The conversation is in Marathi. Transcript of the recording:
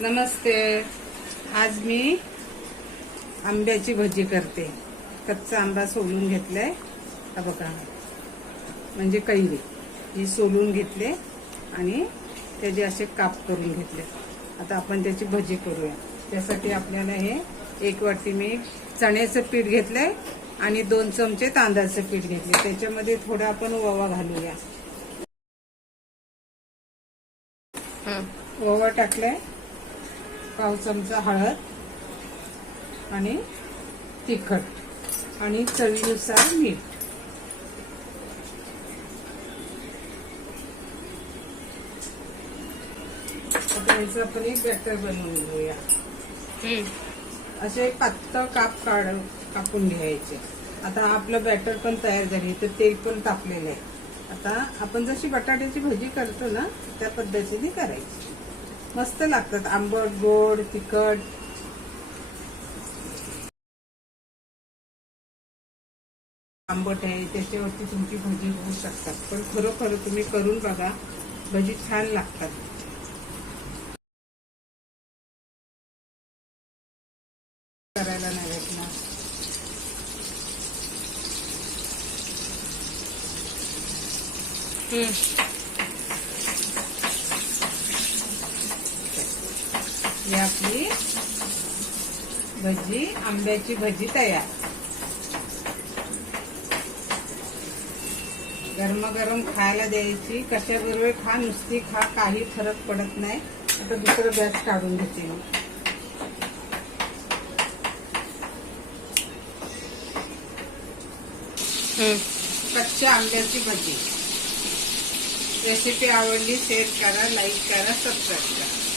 नमस्ते. आज मी आंब्याची भजी करते. कच्चा आंबा सोलून घेतलाय. हा बघा. म्हणजे कैरी. ही सोलून घेतले आणि त्याचे असे काप करून घेतले. आता आपण त्याची भजी करूया. त्यासाठी आपल्याला हे एक वाटी मी चण्याचं पीठ घेतलंय आणि दोन चमचे तांदळाचं पीठ घेतले त्याच्यामध्ये थोडा आपण ओवा घालूया. ओवा टाकलाय. पाव चमचा हळद आणि तिखट आणि चवीनुसार मीठ. याचं आपण एक बॅटर बनवून घेऊया. असे पातळ काप काढ कापून घ्यायचे. आता आपलं बॅटर पण तयार झाली तर तेल पण तापलेलं आहे. आता आपण जशी बटाट्याची भजी करतो ना त्या पद्धतीने करायची. मस्त लागतात. आंबट गोड तिखट. आंबट आहे. त्याच्यावरती तुमची भजी होऊ शकतात. पण खरोखर तुम्ही करून बघा. भजी छान लागतात. करायला नाही भेटणार. ही आपली भजी आंब्याची भजी तयार. गरमागरम खायला द्यायची. कशाबरोबर खा नुसती खा काही फरक पडत नाही. आता दुसरं गॅस काढून घेते मी. कच्च्या आंब्याची भजी. रेसिपी आवडली शेअर करा लाईक करा सबस्क्राईब करा.